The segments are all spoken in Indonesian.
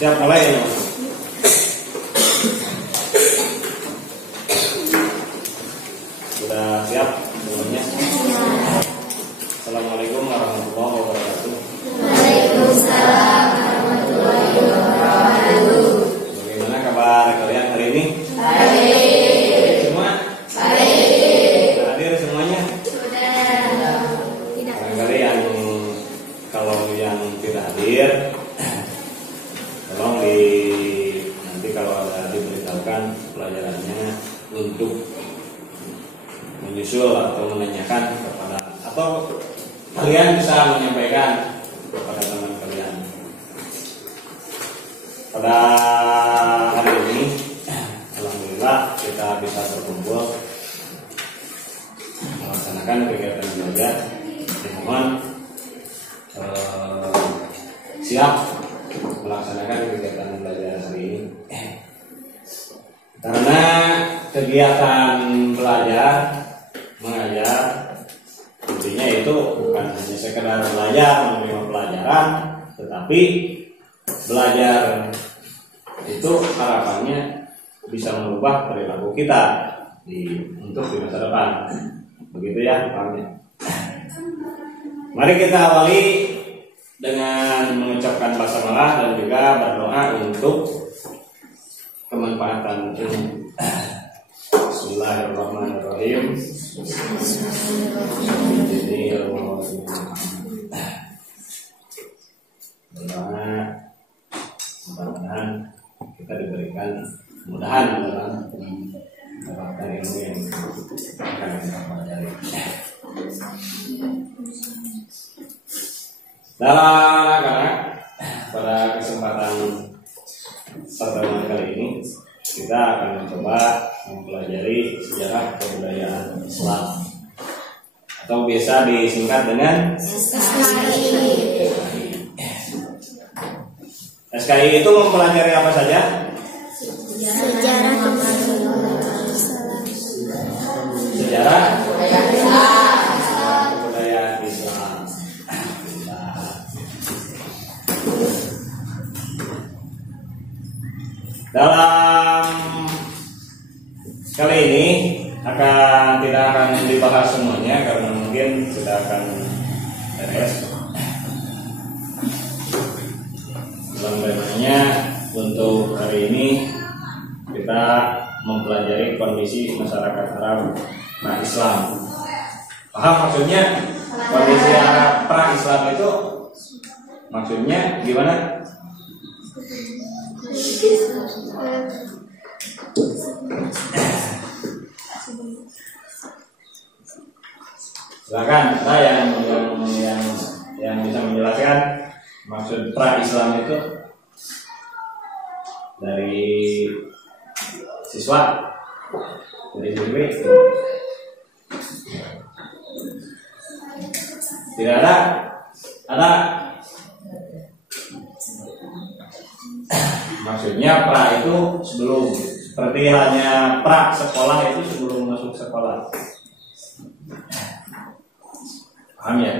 Siap mulai ya. Sudah siap semuanya? Assalamualaikum warahmatullahi wabarakatuh. Waalaikumsalam warahmatullahi wabarakatuh. Bagaimana kabar kalian hari ini? Baik. Semua? Baik. Sudah hadir semuanya? Sudah. Tidak. Barangkali kalau yang tidak hadir, tolong nanti kalau ada diberitahukan pelajarannya untuk menyusul atau menanyakan kepada, atau kalian bisa menyampaikan kepada teman kalian. Pada hari ini, alhamdulillah kita bisa berkumpul melaksanakan kegiatan belajar. Mohon siap melaksanakan kegiatan belajar hari ini, karena kegiatan belajar mengajar intinya itu bukan hanya sekedar belajar menerima pelajaran, tetapi belajar itu harapannya bisa merubah perilaku kita untuk di masa depan. Begitu ya pahamnya. Mari kita awali dengan mengucapkan basmalah dan juga berdoa untuk kemanfaatan ilmu. Bismillahirrahmanirrahim. Berdoa mudah-mudahan kita diberikan kemudahan dalam mendapatkan ilmu yang akan kita pelajari. Dalam anak-anak, pada kesempatan pertemuan kali ini kita akan mencoba mempelajari sejarah kebudayaan Islam, atau biasa disingkat dengan SKI. SKI itu mempelajari apa saja? Sejarah Sejarah kebudayaan Islam. Dalam kali ini tidak akan dibahas semuanya karena mungkin tidak akan beres. Dalam temanya untuk hari ini kita mempelajari kondisi masyarakat Arab pra-Islam. Paham maksudnya kondisi Arab pra-Islam itu maksudnya gimana? Silakan, ada yang bisa menjelaskan maksud pra-Islam itu dari siswa, dari Jumri. Tidak ada? Ada? Maksudnya pra itu sebelum, seperti halnya pra sekolah itu sebelum masuk sekolah. Paham ya?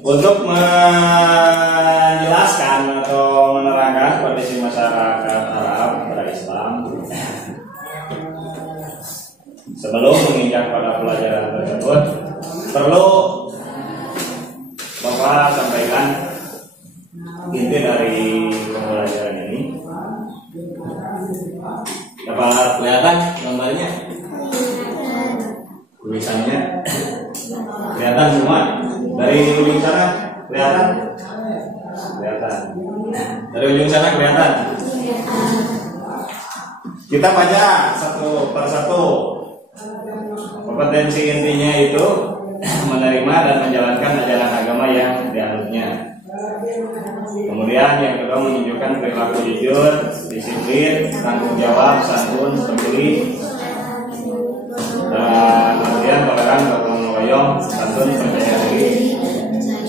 Untuk menjelaskan atau menerangkan kondisi masyarakat Arab pada Islam, sebelum menginjak pada pelajaran tersebut, perlu Bapak sampaikan inti dari pembelajaran ini. Dapat kelihatan gambarnya? Tulisannya kelihatan semua? Dari ujung sana kelihatan? Kelihatan. Dari ujung sana kelihatan? Kita baca satu persatu. Kompetensi intinya itu menerima dan menjalankan ajaran agama yang dianutnya. Kemudian yang kedua menunjukkan perilaku jujur, disiplin, tanggung jawab, santun, peduli, dan kemudian toleran, gotong royong, santun, percaya diri,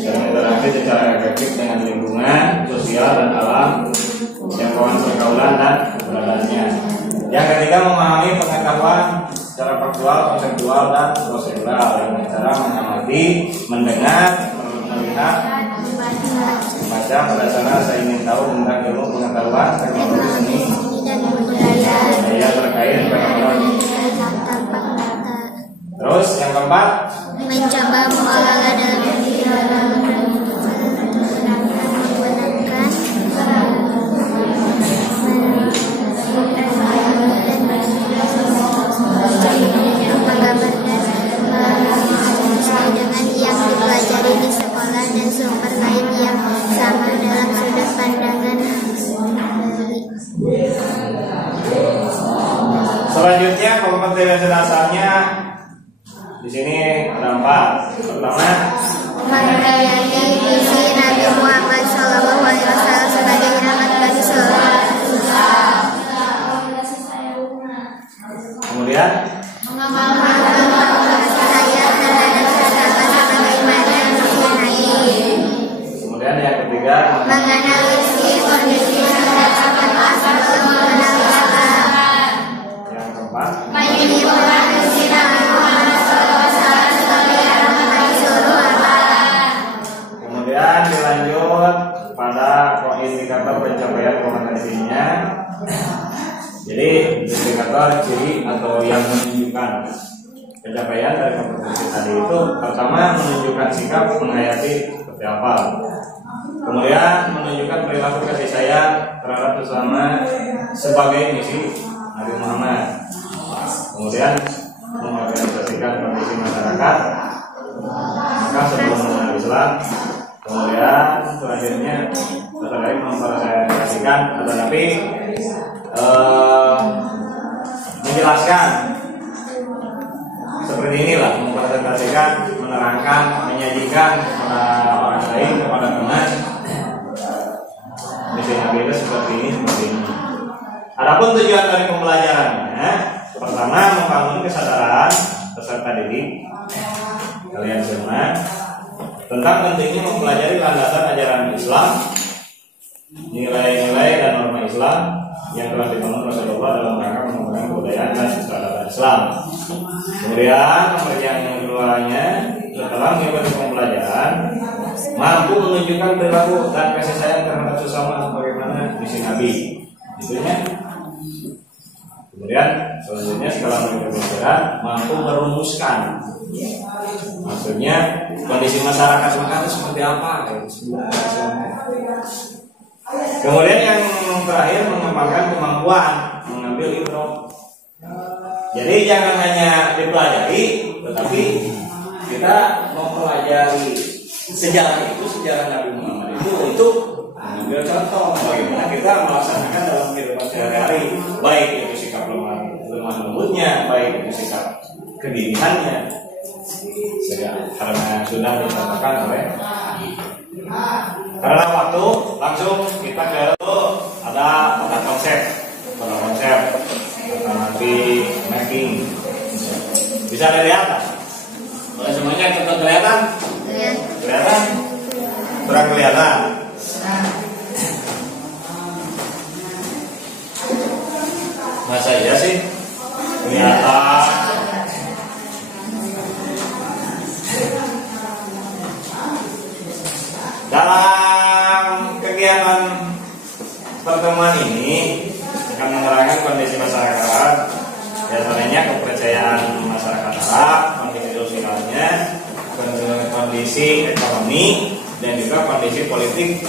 dan berinteraksi secara efektif dengan lingkungan, sosial dan alam, jangkauan pergaulan dan keberadaannya. Yang ketiga memahami pengetahuan secara faktual, konseptual dan prosedural dengan cara mengamati, mendengar, melihat, membaca pada sana saya ingin tahu tentang ilmu pengetahuan teknologi seni dan budaya terkait penemuan. tanpa kata. Terus yang keempat, Mencoba mengelola dalam menggunakan sesuai dengan yang dipelajari di sekolah dan sumber lain yang sama dalam sudut pandangan selanjutnya kompetensi dasarnya di sini ada 4. Pertama, mempercayai visi Nabi Muhammad SAW sebagai rahmat bagi seluruh. kemudian Percaya terhadap sahabat sebagaimana visi Nabi. kemudian yang ketiga, Menganalisis kondisi masyarakat sebelum mengenal Islam. yang keempat, Menyimpulkan visi Nabi Muhammad SAW sebagai rahmat bagi seluruh alam. kemudian dilanjut pada indikator pencapaian kompetensinya. Jadi indikator ciri atau yang menunjukkan pencapaian dari kompetensi tadi itu pertama menunjukkan sikap menghayati seperti apa, kemudian menunjukkan perilaku kasih sayang terhadap sesama sebagai misi Nabi Muhammad, kemudian mengorganisasikan kondisi masyarakat maka sebelum mengenal Islam, kemudian selanjutnya setelah mempresentasikan atau Nabi menjelaskan seperti inilah, mempresentasikan, menerangkan, menyajikan kepada orang lain, kepada teman misi Nabi itu seperti ini. Adapun tujuan dari pembelajarannya, pertama membangun kesadaran peserta didik kalian semua tentang pentingnya mempelajari landasan ajaran Islam, nilai-nilai dan norma Islam yang telah dibangun Rasulullah dalam rangka mengembangkan kebudayaan dan peradaban Islam. Kemudian pengerjaan yang keduanya, setelah mengikuti pembelajaran, mampu menunjukkan perilaku dan kasih sayang terhadap sesama sebagaimana misi Nabi. Itunya. Kemudian selanjutnya setelah mengikuti pembelajaran, mampu merumuskan, maksudnya kondisi masyarakat sekarang seperti apa. Kemudian yang terakhir mengembangkan kemampuan mengambil ibrah. Jadi jangan hanya dipelajari, tetapi kita mempelajari sejarah itu, sejarah Nabi Muhammad itu untuk mengambil contoh bagaimana kita melaksanakan dalam kehidupan sehari-hari, baik itu sikap lemah lembutnya, baik itu sikap kedinginan karena sudah disampaikan oleh. Karena waktu langsung kita ke ada konsep nanti mapping bisa dilihat. Boleh semuanya tetap kelihatan? Kelihatan? Kurang kelihatan? Masa iya sih? Kelihatan. Dalam kegiatan pertemuan ini akan menerangkan kondisi masyarakat, biasanya kepercayaan masyarakat Arab, kondisi sosialnya, kondisi ekonomi, dan juga kondisi politik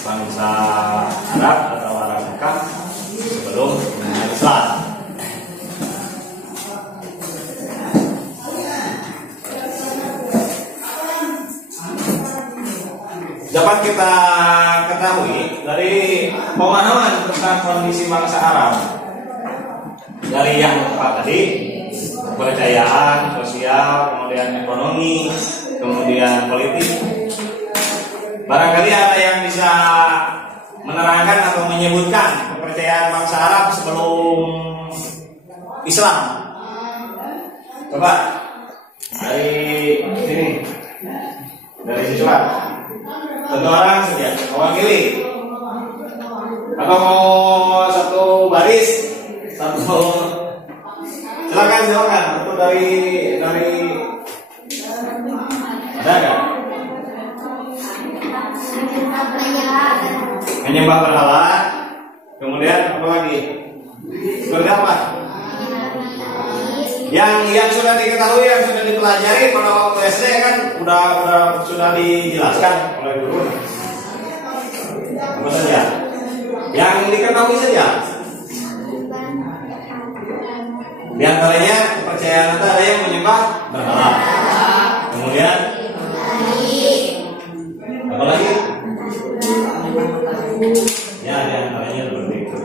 bangsa Arab atau Arab Mekah sebelum mengenal Islam. Dapat kita ketahui dari pemahaman tentang kondisi bangsa Arab dari yang empat tadi, kepercayaan, sosial, kemudian ekonomi, kemudian politik. Barangkali ada yang bisa menerangkan atau menyebutkan kepercayaan bangsa Arab sebelum Islam. Coba dari sini, dari siswa. Satu orang saja, mewakili. Atau mau satu baris, satu. Silakan. Itu dari ada nggak? menyembah berhala. Kemudian apa lagi? Seperti apa? Yang sudah diketahui, yang sudah dipelajari pada waktu SD kan sudah dijelaskan oleh guru. Apa saja? Yang diketahui saja. Di antaranya kepercayaan ada yang menyembah berhala. Kemudian apa lagi? Ya, di antaranya seperti itu.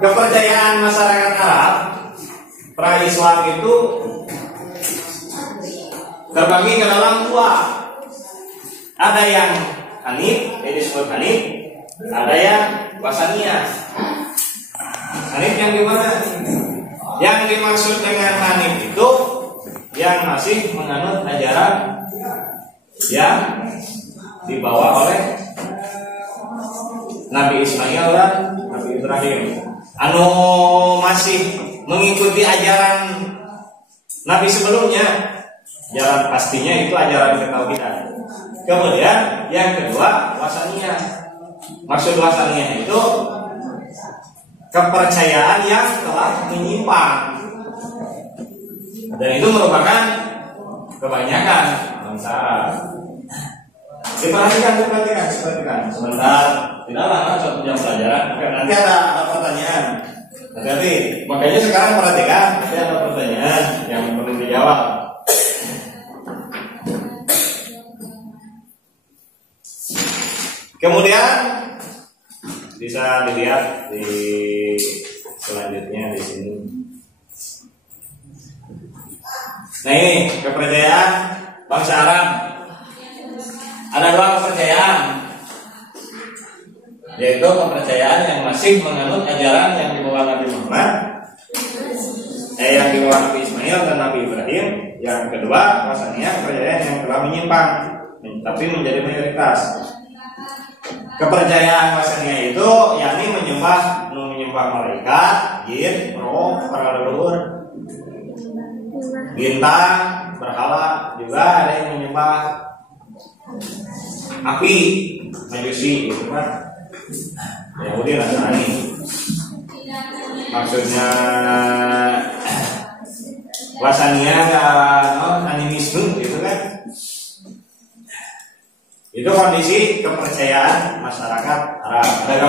Kepercayaan masyarakat Arab pra-Islam itu terbagi ke dalam dua. Ada yang Hanif, ini disebut Hanif. Ada yang Wasaniyah. Hanif yang gimana? Yang dimaksud dengan Hanif itu yang masih menganut ajaran yang dibawa oleh Nabi Ismail dan Nabi Ibrahim. Anu masih mengikuti ajaran Nabi sebelumnya. Jalan pastinya itu ajaran ketauhidan. Kemudian yang kedua Wasaniyah. Maksud Wasaniyah itu kepercayaan yang telah menyimpang. Dan itu merupakan kebanyakan bangsa Arab. Diperhatikan. Sebentar, tidak lama 1 jam pelajaran. Oke, nanti ada pertanyaan. Hati-hati. Makanya sekarang perhatikan, nanti ada pertanyaan yang perlu dijawab. Kemudian bisa dilihat di selanjutnya di sini. Nah ini kepercayaan bangsa Arab. Ada 2 kepercayaan, yaitu kepercayaan yang masih menganut ajaran yang dibawa Nabi Muhammad, yang dibawa Nabi Ismail dan Nabi Ibrahim. Yang kedua, Wasaniyah, kepercayaan yang telah menyimpang tapi menjadi mayoritas. Kepercayaan Wasaniyah itu yakni menyembah malaikat, jin, roh, para leluhur, bintang, berhala. Juga ada yang menyembah api, majusi, gitu kan. Yahudi Nasrani. Maksudnya Wasaniyah animisme, gitu kan. Itu kondisi kepercayaan masyarakat Arab. Ada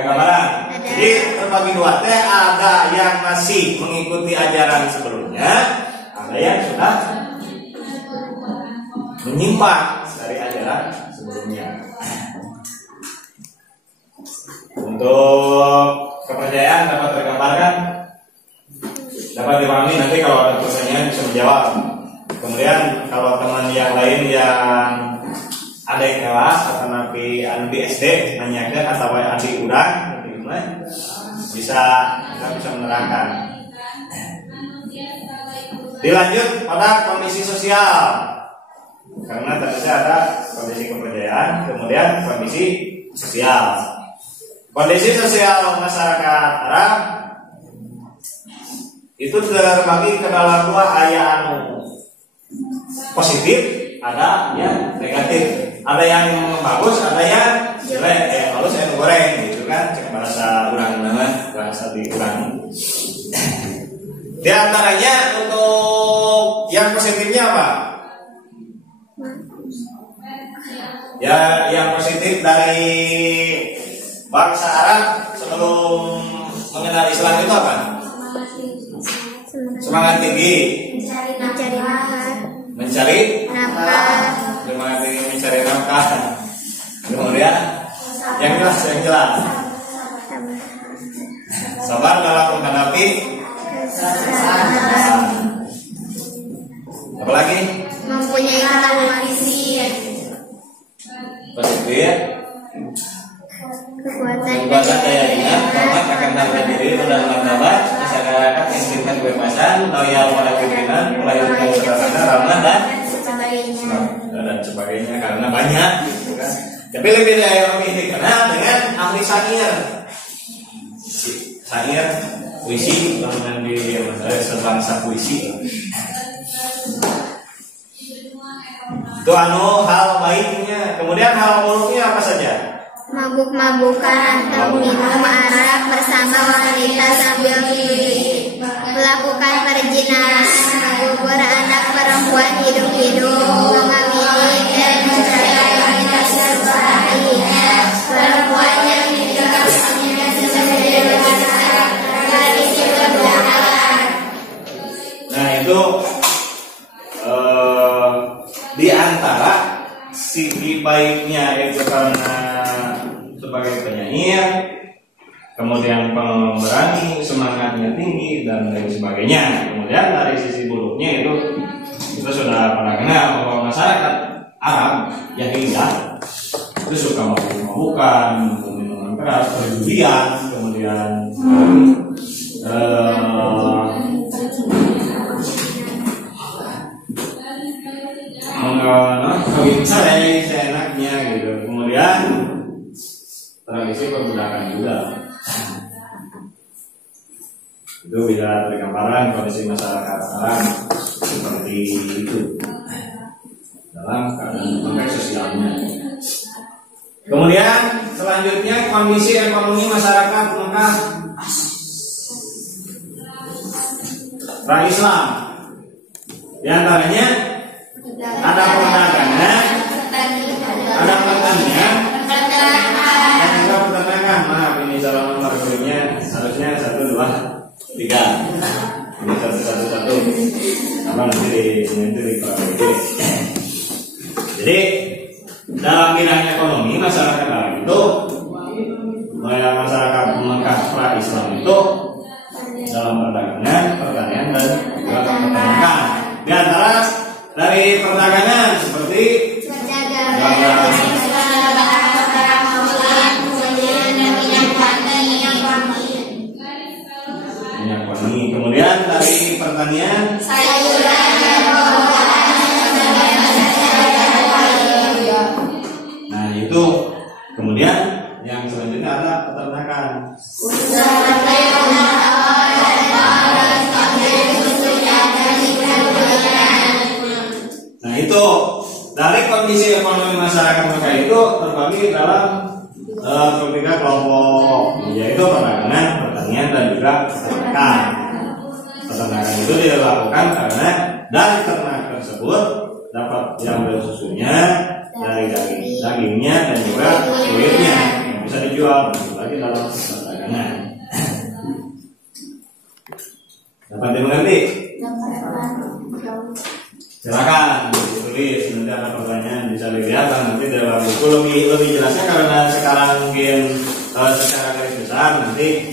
gambaran. Jadi terbagi 2 teh, ada yang masih mengikuti ajaran sebelumnya, ada yang sudah menyimpang dari ajaran sebelumnya. Untuk kepercayaan dapat tergambarkan, dapat dipahami. Nanti kalau ada pertanyaan bisa menjawab. Kemudian kalau teman yang lain yang ada yang kelas atau nanti SD nanyakan atau adik udang, bisa menerangkan. Dilanjut pada kondisi sosial. Karena tadi ada kondisi kepercayaan, kemudian kondisi sosial. Kondisi sosial masyarakat Arab itu terbagi ke dalam 2 ayat positif, ada yang negatif. Ada yang bagus, ada yang jelek. Yang bagus yang goreng, gitu kan? Cek bahasa urang nama, bahasa di urang. Di antaranya untuk yang positifnya apa? Ya, yang positif dari bangsa Arab sebelum mengenal Islam itu apa? Semangat tinggi, mencari nafkah. Semangat tinggi mencari nafkah. Kemudian yang jelas. Sabar dalam menghadapi. Apalagi? Mempunyai ketahuan isi. Positif. Kekuatan daya ingat, hormat akan harga diri dan martabat masyarakat, instingkan kebebasan, loyal pada pimpinan, melahirkan sederhana, ramah dan sebagainya. Karena banyak, gitu kan. Tapi lebih dikenal dengan ahli syair, puisi, dengan di sebangsa puisi. Itu Itu anu hal baiknya. Kemudian hal buruknya apa saja? Mabuk-mabukan atau minum arak bersama wanita sambil melakukan perjinahan, mengubur anak perempuan hidup-hidup, mengawini dan mencerai wanita sesuai perempuan yang dinikahinya sesuai dengan tradisi perbudakan. Nah itu di antara sisi baiknya itu karena sebagai penyair, kemudian pemberani, semangatnya tinggi dan lain sebagainya. Kemudian dari sisi buruknya itu kita sudah pernah kenal bahwa masyarakat Arab yang indah itu suka mabuk-mabukan, minuman keras, perjudian, kemudian kawin cerai seenaknya gitu. Kemudian tradisi perbudakan juga. Itu bisa tergambarkan kondisi masyarakat Arab seperti itu dalam keadaan konteks sosialnya. Kemudian selanjutnya kondisi ekonomi masyarakat Mekah pra-Islam. Di antaranya ada perdagangan, ada pertanian, dan juga peternakan. Maaf, ini salah nomor kuliahnya harusnya 1, 2, 3. Ini 1, 1, 1. Apa nanti di Jadi dalam bidang ekonomi masyarakat Arab itu, masyarakat Mekah pra-Islam itu dalam perdagangan, pertanian, dan juga peternakan. Di antara dari perdagangan seperti minyak wangi, kemudian dari pertanian nah itu, kemudian yang selanjutnya ada peternakan. Nah itu dari kondisi ekonomi masyarakat Mekah itu terbagi dalam 3 kelompok, yaitu perdagangan, pertanian, dan juga peternakan. Peternakan itu dilakukan karena dari ternak tersebut dapat diambil susunya, dari dagingnya, dan juga kulitnya yang bisa dijual lagi dalam perdagangan. Dapat dimengerti? Silakan ditulis, nanti ada pertanyaan bisa dilihat nanti dalam buku lebih jelasnya karena sekarang mungkin secara garis besar, nanti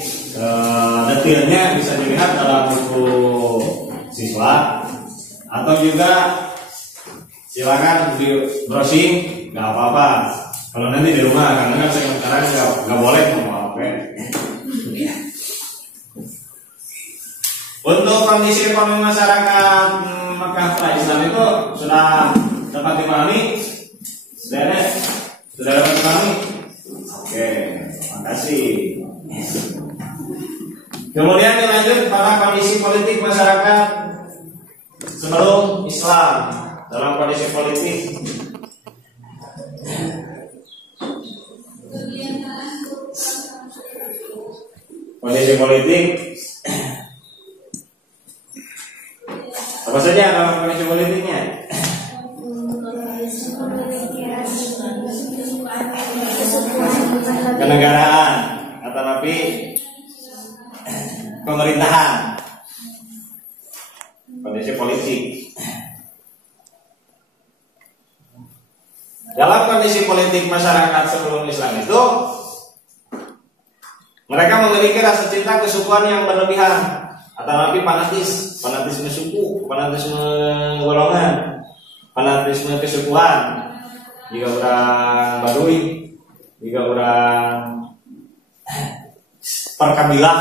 detailnya bisa dilihat dalam buku siswa atau juga silakan di browsing, nggak apa-apa kalau nanti di rumah, karena kan sekarang nggak boleh ngomong apa. Untuk kondisi ekonomi masyarakat Mekah pra-Islam itu sudah dapat dipahami? Sudah dapat dipahami? Oke, makasih. Kemudian dilanjut pada kondisi politik masyarakat sebelum Islam. Dalam kondisi politik apa saja dalam kondisi politiknya? Kenegaraan atau tapi pemerintahan, kondisi politik. Dalam kondisi politik masyarakat sebelum Islam itu, mereka memiliki rasa cinta kesukuan yang berlebihan, atau nabi fanatisme suku, fanatisme golongan, fanatisme kesukuan. Jika orang Baduy, jika orang perkabilah,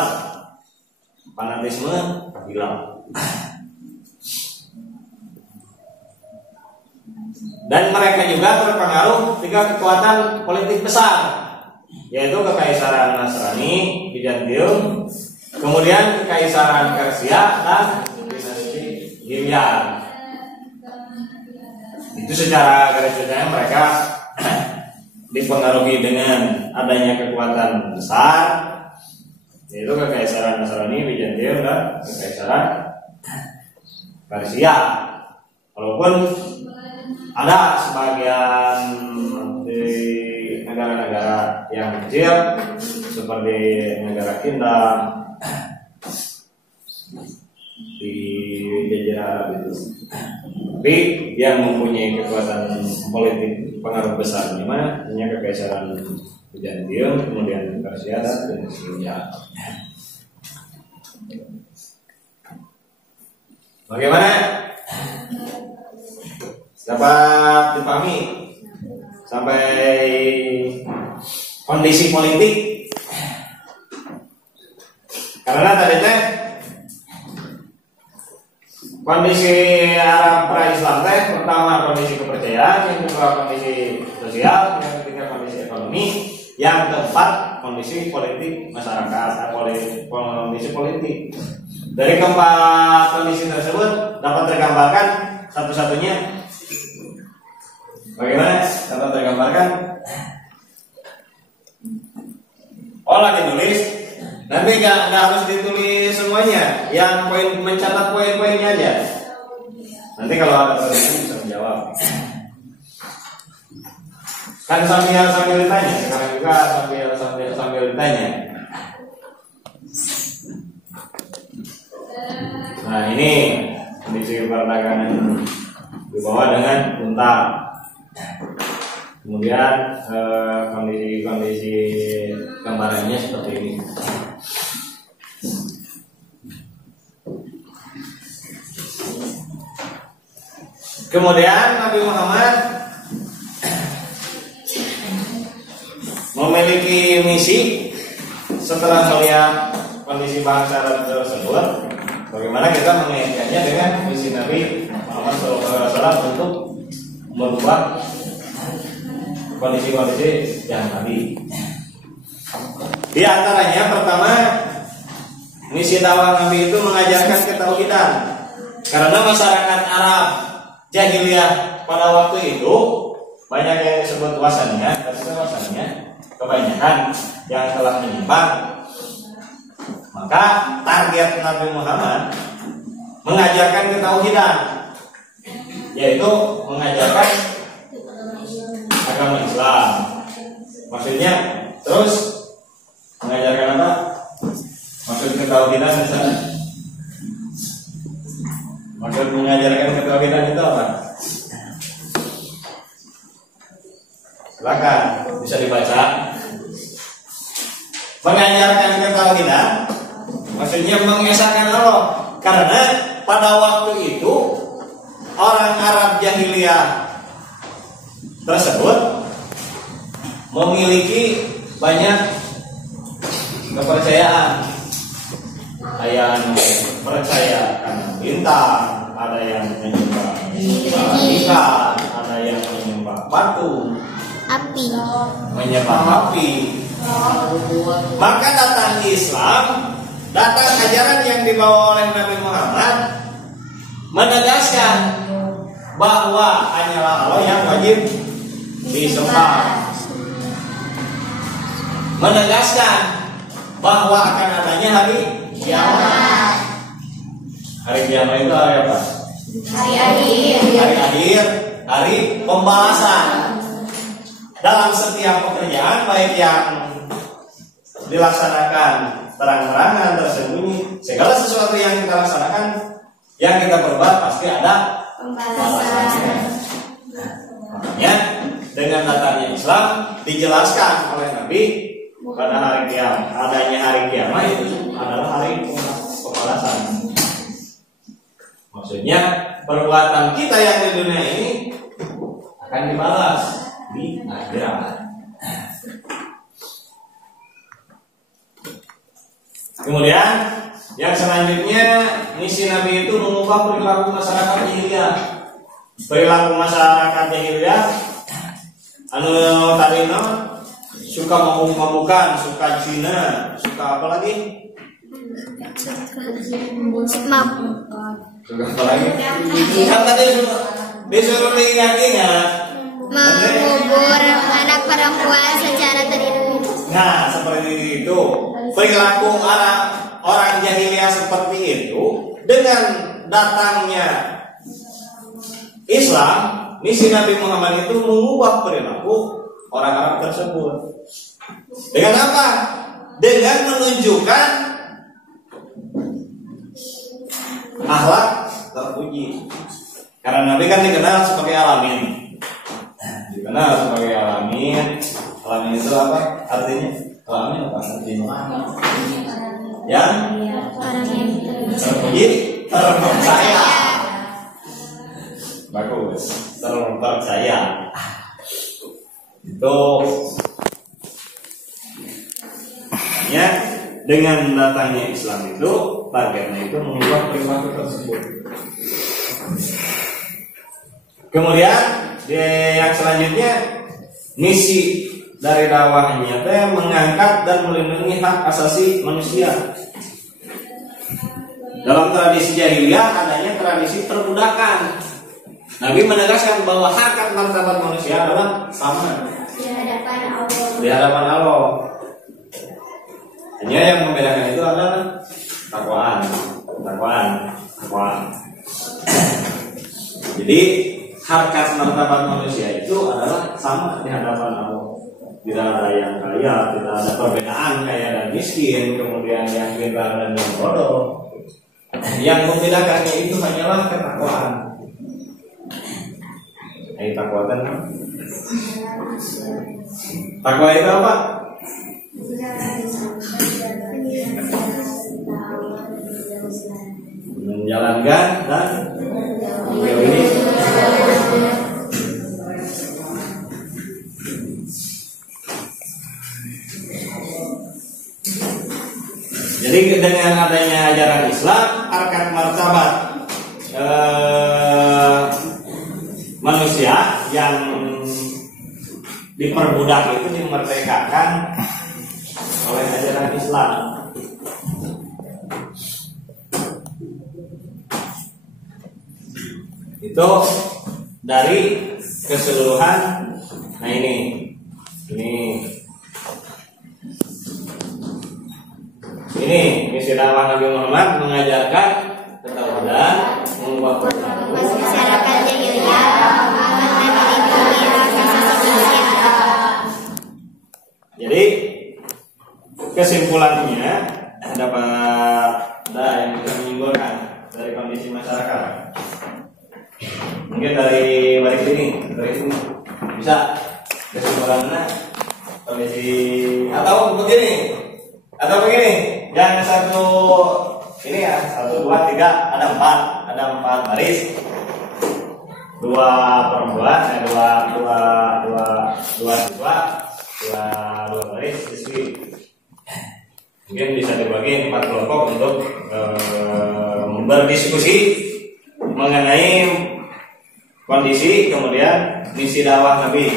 fanatisme kabilah. Dan mereka juga terpengaruh 3 kekuatan politik besar, yaitu Kekaisaran Nasrani Bizantium, kemudian Kekaisaran Persia, dan dinasti Gilian. Itu secara garis besarnya mereka dipengaruhi dengan adanya kekuatan besar, yaitu kekaisaran Nasrani, Bizantium, dan kekaisaran Persia. Walaupun ada sebagian di negara-negara yang kecil seperti negara Kingdom di Jazirah Arab itu, tapi yang mempunyai kekuatan politik pengaruh besar hanya kekaisaran Bizantium, kemudian Persia dan Rusia. Bagaimana? Dapat dipahami sampai kondisi politik? Karena tadi teh kondisi Arab pra-Islam teh pertama kondisi kepercayaan, yang kedua kondisi sosial, yang ketiga kondisi ekonomi, yang keempat kondisi politik masyarakat, kondisi politik. Dari keempat kondisi tersebut dapat tergambarkan satu-satunya. Bagaimana? Dapat tergambarkan? Olah ditulis. Nanti nggak harus ditulis semuanya, yang mencatat poin-poinnya aja. Nanti kalau ada pertanyaan bisa menjawab. Kan sambil ditanya, sekarang juga sambil ditanya. Nah ini kondisi perdagangan di bawah dengan unta. Kemudian kondisi gambarannya seperti ini. Kemudian Nabi Muhammad memiliki misi setelah melihat kondisi bangsa Arab tersebut. Bagaimana kita mengaitkannya dengan misi Nabi Muhammad SAW untuk merubah kondisi-kondisi yang tadi. Di antaranya pertama, misi dakwah Nabi itu mengajarkan ketauhidan. Karena masyarakat Arab jahiliyah pada waktu itu banyak yang disebut wasannya, kebanyakan yang telah menyimpang. Maka target Nabi Muhammad mengajarkan ketauhidan, yaitu mengajarkan agama Islam. Maksudnya terus mengajarkan apa? Maksud ketauhidan misalnya. Maksud mengajarkan ketauhidan itu apa? Silakan bisa dibaca. Mengajarkan ketauhidan maksudnya mengesahkan Allah. Karena pada waktu itu orang Arab jahiliyah tersebut memiliki banyak kepercayaan. Ada yang percaya karena bintang, ada yang menyembah ikan, ada yang menyembah batu, api, menyembah api. Maka datang Islam, datang ajaran yang dibawa oleh Nabi Muhammad menegaskan bahwa hanyalah Allah yang wajib disembah, menegaskan bahwa akan adanya hari kiamat. Hari kiamat itu hari apa? Hari akhir, hari pembalasan. Dalam setiap pekerjaan baik yang dilaksanakan terang-terangan, tersembunyi, segala sesuatu yang kita laksanakan, yang kita berbuat pasti ada pembalasannya. Makanya dengan datangnya Islam dijelaskan oleh Nabi pada hari kiamat, adanya hari kiamat itu adalah hari pembalasan. Maksudnya perbuatan kita yang di dunia ini akan dibalas di akhirat. Kemudian yang selanjutnya misi Nabi itu mengubah perilaku masyarakat jahiliyah. Perilaku masyarakat jahiliyah tadi suka mabuk-mabukan, suka zina, suka apa lagi? Suka apa lagi? Kan tadi Disuruh ingat-ingat mengubur anak perempuan secara terlindungi. Nah, seperti itu. Perilaku orang jahiliyah seperti itu dengan datangnya Islam, misi Nabi Muhammad itu mengubah perilaku orang Arab tersebut. Dengan apa? Dengan menunjukkan akhlak terpuji. Karena Nabi kan dikenal sebagai alamin. Dikenal sebagai alamin. Alamin itu apa artinya? Alamin apa artinya? Yang terpuji, terpercaya. Bagus, terpercaya. Itu ya, dengan datangnya Islam itu targetnya itu mengubah perilaku tersebut. Kemudian yang selanjutnya misi dari dakwahnya itu mengangkat dan melindungi hak asasi manusia. Dalam tradisi jahiliyah adanya tradisi perbudakan. Nabi menegaskan bahwa hak martabat manusia adalah sama Di hadapan Allah. di hadapan Allah. Hanya yang membedakan itu adalah takwaan. Jadi harkat martabat manusia itu adalah sama di hadapan Allah. Tidak ada yang kaya, tidak ada perbedaan kaya dan miskin, kemudian yang pintar dan yang bodoh. Yang membedakannya itu hanyalah ketakwaan. Takwa kan? Takwa itu apa? Menjalankan dan menjauhi. Jadi dengan adanya ajaran Islam, harkat martabat manusia yang diperbudak itu dimerdekakan oleh ajaran Islam. Itu dari keseluruhan. Nah ini misi dakwah Nabi Muhammad mengajarkan ketauhidan, mengubah perilaku Masyarakat jahiliyah akan melindungi hak asasi manusia. Jadi kesimpulannya dapat yang bisa menyimpulkan dari kondisi masyarakat. Mungkin dari sini bisa kesimpulannya kondisi atau begini yang satu ini ya 1, 2, 3 ada 4 baris, 2 perempuan, 2 baris siswi. Mungkin bisa dibagi 4 kelompok untuk berdiskusi mengenai kondisi kemudian misi dakwah Nabi.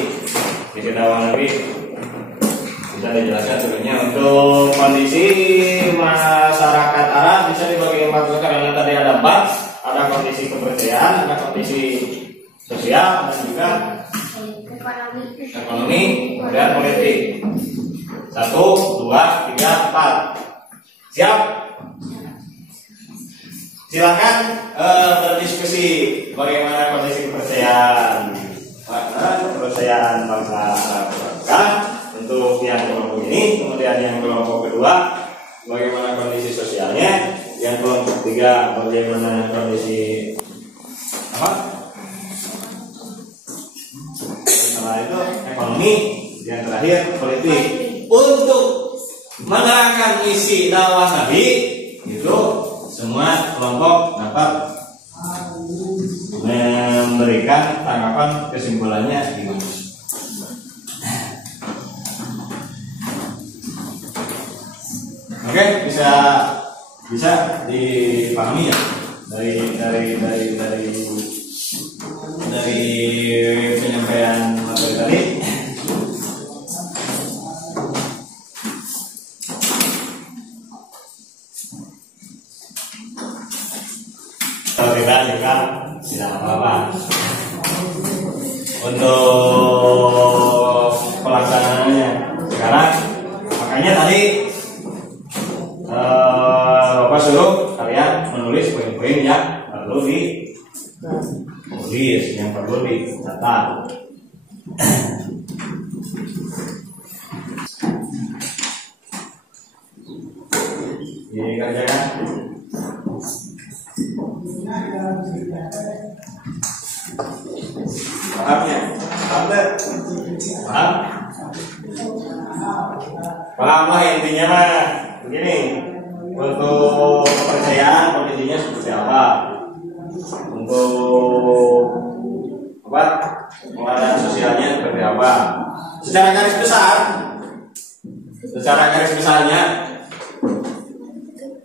Bisa dijelaskan sebenarnya untuk kondisi masyarakat Arab bisa dibagi 4 karena tadi ada 4, ada kondisi kepercayaan, ada kondisi sosial dan juga ekonomi dan politik. 1, 2, 3, 4. Siap? Silakan berdiskusi bagaimana kondisi kepercayaan bangsa Arab. Untuk yang kelompok ini, kemudian yang kelompok kedua bagaimana kondisi sosialnya, yang kelompok 3 bagaimana kondisi setelah itu ekonomi, yang terakhir politik. Untuk menerangkan misi dakwah Nabi itu semua kelompok dapat memberikan tanggapan kesimpulannya gimana. Oke, bisa dipahami ya dari penyampaian materi tadi. Kalau tidak juga tidak apa-apa. untuk pelaksanaannya. Sekarang makanya tadi Bapak suruh kalian menulis poin-poin yang perlu ditulis, yang perlu dicatat. Ini kerjakan. Pahamnya? Paham? Paham lah intinya mah begini. Untuk kepercayaan kondisinya seperti apa? Untuk apa? Pengelolaan sosialnya seperti apa? Secara garis besarnya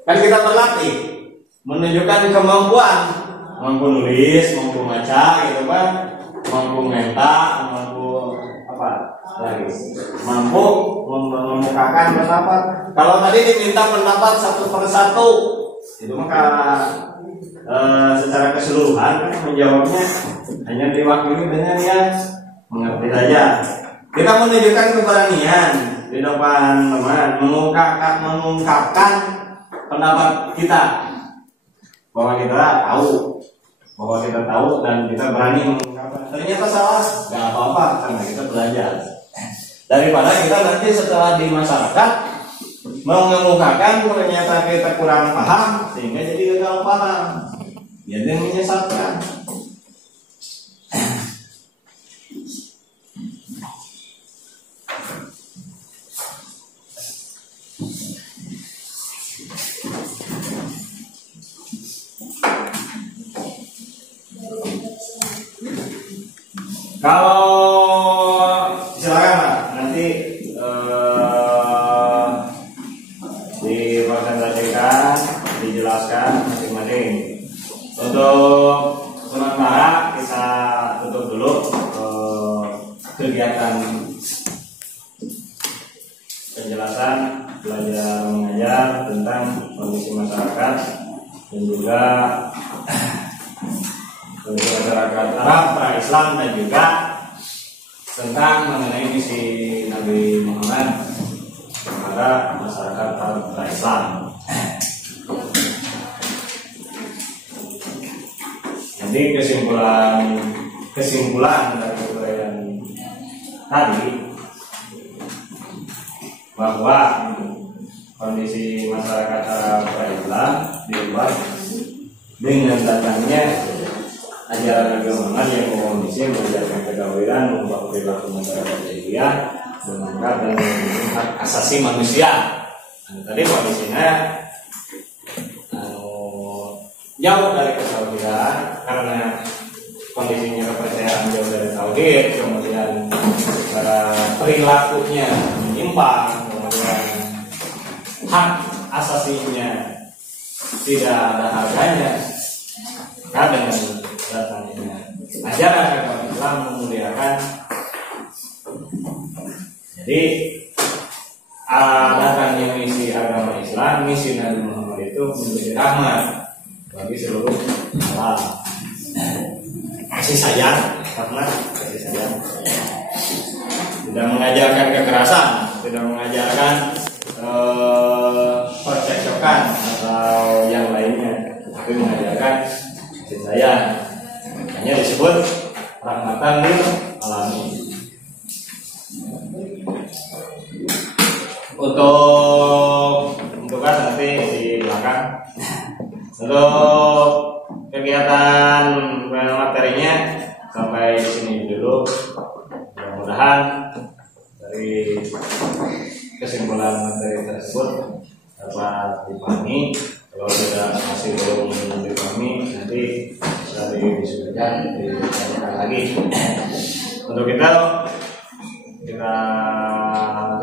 kan kita berlatih menunjukkan kemampuan, mampu nulis, mampu baca, gitu kan, mampu mentak, mampu apa lagi, mampu memukakan pendapat. Kalau tadi diminta pendapat satu per satu, itu maka secara keseluruhan menjawabnya hanya diwakili dengan dia mengerti saja. Kita menunjukkan keberanian di depan teman, mengungkapkan pendapat kita bahwa kita tahu dan kita berani mengungkapkan. Ternyata salah, nggak apa-apa karena kita belajar. Daripada kita nanti setelah di masyarakat mengemukakan ternyata kita kurang paham sehingga jadi gagal paham, jadi menyesatkan. Kalau silakan Pak, nanti dipresentasikan, dijelaskan masing-masing. Untuk sementara kita tutup dulu kegiatan penjelasan belajar mengajar tentang kondisi masyarakat dan juga kondisi masyarakat Arab, pra-Islam, dan juga tentang mengenai misi Nabi Muhammad kepada masyarakat Arab pra-Islam. Jadi kesimpulan dari uraian tadi bahwa kondisi masyarakat Arab pra-Islam dibuat dengan datangnya ajaran Nabi Muhammad yang mengomisi mengajarkan kegawiran, mengubah perilaku masyarakat jahiliyah, mengangkat dan melindungi hak asasi manusia. Tadi kondisinya jauh dari ketauhidan karena kondisinya kepercayaan jauh dari tauhid, kemudian perilakunya menyimpang, kemudian hak asasinya tidak ada harganya. Nah, dengan datangnya ajaran agama Islam memuliakan, jadi datangnya misi agama Islam, misi Nabi Muhammad itu menjadi rahmat bagi seluruh alam. Kasih sayang, karena kasih sayang tidak mengajarkan kekerasan, tidak mengajarkan percekcokan atau yang lainnya, tapi mengajarkan kasih sayang. Hanya disebut rahmatan lil alamin. Untuk kan nanti di belakang. Untuk kegiatan materinya sampai di sini dulu. Mudah-mudahan dari kesimpulan materi tersebut dapat dipahami. Kalau masih belum dipahami, nanti bisa didiskusikan, ditanyakan lagi. Untuk kita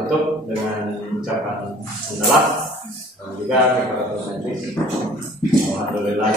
tutup dengan ucapan salam dan juga kekerasan hadis. Alhamdulillah.